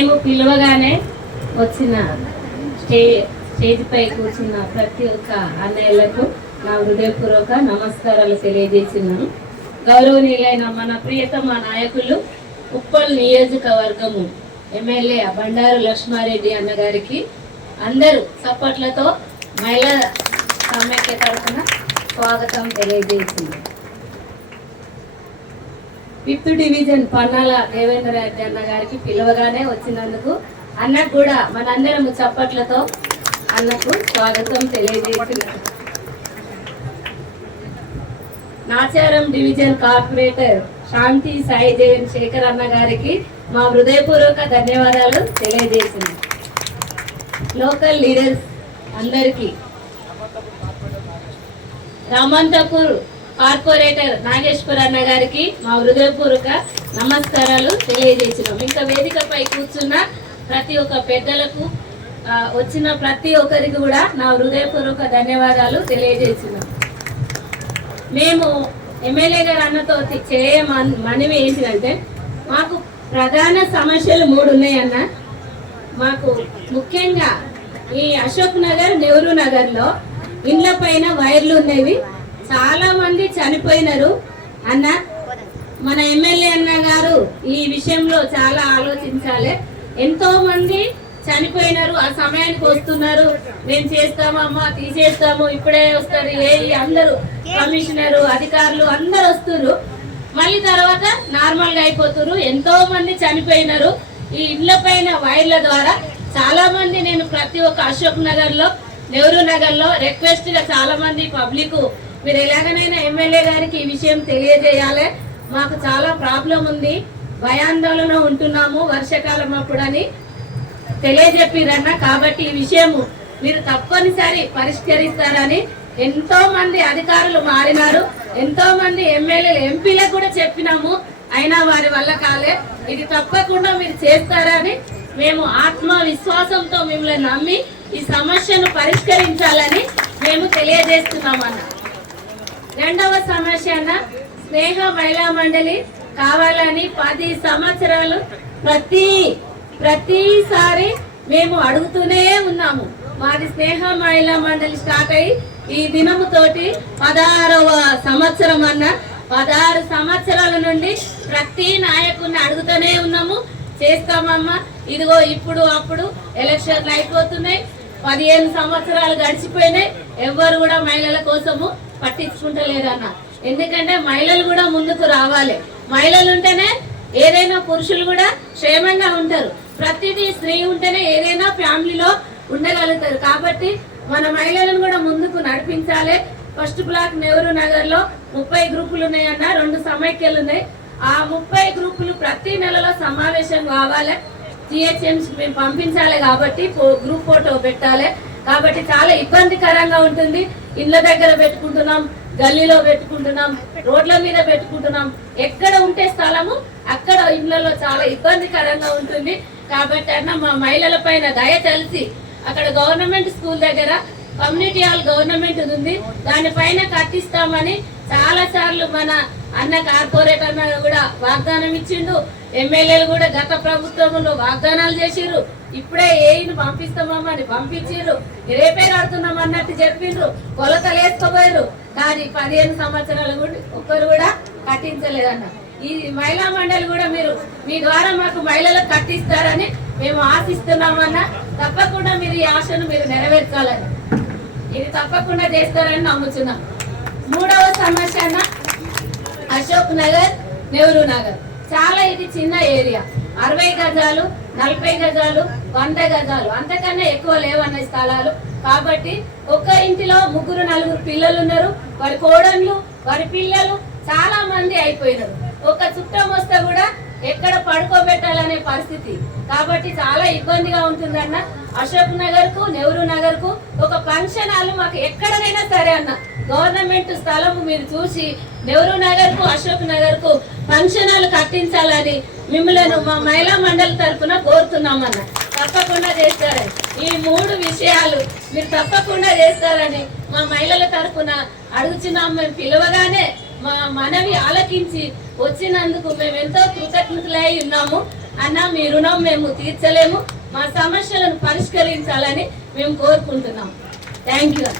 మేము పిలవగానే వచ్చిన స్టేజ్ పై కూర్చున్న ప్రతి ఒక్క అన్నయ్యలకు నా హృదయపూర్వక నమస్కారాలు తెలియజేస్తున్నాను. గౌరవనీయులైన మన ప్రియతమ నాయకులు ఉప్పల్ నియోజకవర్గము ఎమ్మెల్యే బండారు లక్ష్మారెడ్డి అన్నగారికి అందరూ సపోర్ట్లతో మహిళా సమైక్య తరఫున స్వాగతం తెలియజేసింది. 5th డివిజన్ పన్నాల దేవేంద్ర రెడ్డి అన్న గారికి పిలవగానే వచ్చినందుకు అన్నకు కూడా మనందరం చప్పట్లతో అన్నకు స్వాగతం తెలియజేస్తున్నారు. నాచారం డివిజన్ కార్పొరేటర్ శాంతి సాయి జయన్ శేఖర్ అన్న గారికి మా హృదయపూర్వక ధన్యవాదాలు తెలియజేస్తున్నాం. లోకల్ లీడర్స్ అందరికీ, రామంతపూర్ కార్పొరేటర్ నాగేశ్వర్ అన్న గారికి మా హృదయపూర్వక నమస్కారాలు తెలియజేసినాం. ఇంకా వేదికపై కూర్చున్న ప్రతి ఒక్క పెద్దలకు, వచ్చిన ప్రతి ఒక్కరికి కూడా నా హృదయపూర్వక ధన్యవాదాలు తెలియజేసినాం. మేము ఎమ్మెల్యే గారు అన్నతో మనవి ఏంటిదంటే, మాకు ప్రధాన సమస్యలు 3 ఉన్నాయన్న. మాకు ముఖ్యంగా ఈ అశోక్ నగర్, నెహ్రూ నగర్లో ఇండ్ల పైన వైర్లు ఉన్నవి. చాలా మంది చనిపోయినారు అన్న. మన ఎమ్మెల్యే అన్న గారు ఈ విషయంలో చాలా ఆలోచించాలి. ఎంతో మంది చనిపోయినారు, ఆ సమయానికి వస్తున్నారు, మేము చేస్తాము అమ్మా, తీసేస్తాము, ఇప్పుడే వస్తారు, అందరూ కమిషనరు అధికారులు అందరు వస్తున్నారు, మళ్ళీ తర్వాత నార్మల్ గా అయిపోతున్నారు. ఎంతో మంది చనిపోయినారు ఈ ఇండ్ల పైన వైర్ల ద్వారా. చాలా మంది నేను ప్రతి ఒక్క అశోక్ నగర్ లో, నెహ్రూ నగర్ లో రిక్వెస్ట్ గా చాలా మంది పబ్లిక్, మీరు ఎలాగనైనా ఎమ్మెల్యే గారికి ఈ విషయం తెలియజేయాలి, మాకు చాలా ప్రాబ్లం ఉంది, భయాందోళన ఉంటున్నాము వర్షాకాలం అప్పుడని తెలియజెప్పిరన్న. కాబట్టి ఈ విషయము మీరు తప్పనిసరి పరిష్కరిస్తారని ఎంతో మంది అధికారులు మారినారు, ఎంతో మంది ఎమ్మెల్యేలు ఎంపీలకు కూడా చెప్పినాము, అయినా వారి వల్ల కాలే. ఇది తప్పకుండా మీరు చేస్తారని మేము ఆత్మవిశ్వాసంతో మిమ్మల్ని నమ్మి ఈ సమస్యను పరిష్కరించాలని మేము తెలియజేస్తున్నామన్న. 2వ సమస్య అన్న, స్నేహ మహిళా మండలి కావాలని 10 సంవత్సరాలు ప్రతిసారి మేము అడుగుతూనే ఉన్నాము. మాది స్నేహ మహిళా మండలి స్టార్ట్ అయ్యి ఈ దినముతోటి 16వ సంవత్సరం అన్న. 16 సంవత్సరాల నుండి ప్రతి నాయకుడిని అడుగుతూనే ఉన్నాము, చేస్తామమ్మా, ఇదిగో ఇప్పుడు అప్పుడు ఎలక్షన్లు అయిపోతున్నాయి, 15 సంవత్సరాలు గడిచిపోయినాయి, ఎవ్వరు కూడా మహిళల కోసము పట్టించుకుంటలేరన్న. ఎందుకంటే మహిళలు కూడా ముందుకు రావాలి. మహిళలు ఉంటేనే ఏదైనా పురుషులు కూడా క్షేమంగా ఉంటారు. ప్రతిదీ స్త్రీ ఉంటేనే ఏదైనా ఫ్యామిలీలో ఉండగలుగుతారు. కాబట్టి మన మహిళలను కూడా ముందుకు నడిపించాలి. ఫస్ట్ బ్లాక్ నెహ్రూ నగర్ లో 30 గ్రూపులు ఉన్నాయన్న, 2 సమైక్యలు ఉన్నాయి. ఆ 30 గ్రూపులు ప్రతి నెలలో సమావేశం కావాలి, జిహెచ్ఎంసీ మేము పంపించాలి. కాబట్టి గ్రూప్ ఫోటో పెట్టాలి. కాబట్టి చాలా ఇబ్బందికరంగా ఉంటుంది. ఇళ్ళ దగ్గర పెట్టుకుంటున్నాం, గల్లీలో పెట్టుకుంటున్నాం, రోడ్ల మీద పెట్టుకుంటున్నాం. ఎక్కడ ఉంటే స్థలము అక్కడ ఇళ్లలో చాలా ఇబ్బందికరంగా ఉంటుంది. కాబట్టి అన్న మా మహిళల పైన దయ తెలిసి అక్కడ గవర్నమెంట్ స్కూల్ దగ్గర కమ్యూనిటీ హాల్ గవర్నమెంట్ ఉంది, దానిపైన కట్టిస్తామని చాలా సార్లు మన అన్న కార్పొరేటర్ అన్న కూడా వాగ్దానం ఇచ్చిండు. ఎమ్మెల్యేలు కూడా గత ప్రభుత్వంలో వాగ్దానాలు చేసిర్రు. ఇప్పుడే ఏఈని పంపిస్తామని పంపించారు, రేపే కడుతున్నాం అన్నట్టు చెప్పిండ్రు, కొలతలు వేసుకోపోయారు. కానీ 15 సంవత్సరాలు ఒక్కరు కూడా కట్టించలేదన్న. ఈ మహిళా మండలి కూడా మీరు మీ ద్వారా మాకు మహిళలకు కట్టిస్తారని మేము ఆశిస్తున్నామన్నా. తప్పకుండా మీరు ఈ ఆశను మీరు నెరవేర్చాలని, ఇది తప్పకుండా చేస్తారని నమ్ముతున్నాం. 3వ సమస్య అన్న, అశోక్ నగర్, నెహ్రూ నగర్. చాలా ఇది చిన్న ఏరియా, 60 గజాలు, 40 గజాలు, 100 గజాలు, అంతకన్నా ఎక్కువ లేవన్న స్థలాలు. కాబట్టి ఒక్క ఇంటిలో 3-4 పిల్లలు ఉన్నారు, వారి కోడళ్ళు, వారి పిల్లలు చాలా మంది అయిపోయినారు. ఒక చుట్టం వస్తే కూడా ఎక్కడ పడుకోబెట్టాలనే పరిస్థితి. కాబట్టి చాలా ఇబ్బందిగా ఉంటుందన్న. అశోక్ నగర్ కు, నెహ్రూ నగర్ కు ఒక ఫంక్షన్ హాల్ మాకు ఎక్కడనైనా సరే అన్న, గవర్నమెంట్ స్థలము మీరు చూసి నెహ్రూ నగర్ కు, అశోక్ నగర్ కు ఫంక్షన్ హాల్ కట్టించాలని మిమ్మల్ని మా మహిళా మండలి తరఫున కోరుతున్నామన్న. తప్పకుండా చేస్తారని, ఈ 3 విషయాలు మీరు తప్పకుండా చేస్తారని మా మహిళల తరఫున అడుగుతున్నాం. మేము పిలవగానే మా మనవి ఆలకించి వచ్చినందుకు మేము ఎంతో కృతజ్ఞతలై ఉన్నాము. అన్న మీ రుణం మేము తీర్చలేము, మా సమస్యలను పరిష్కరించాలని మేము కోరుకుంటున్నాం. Thank you.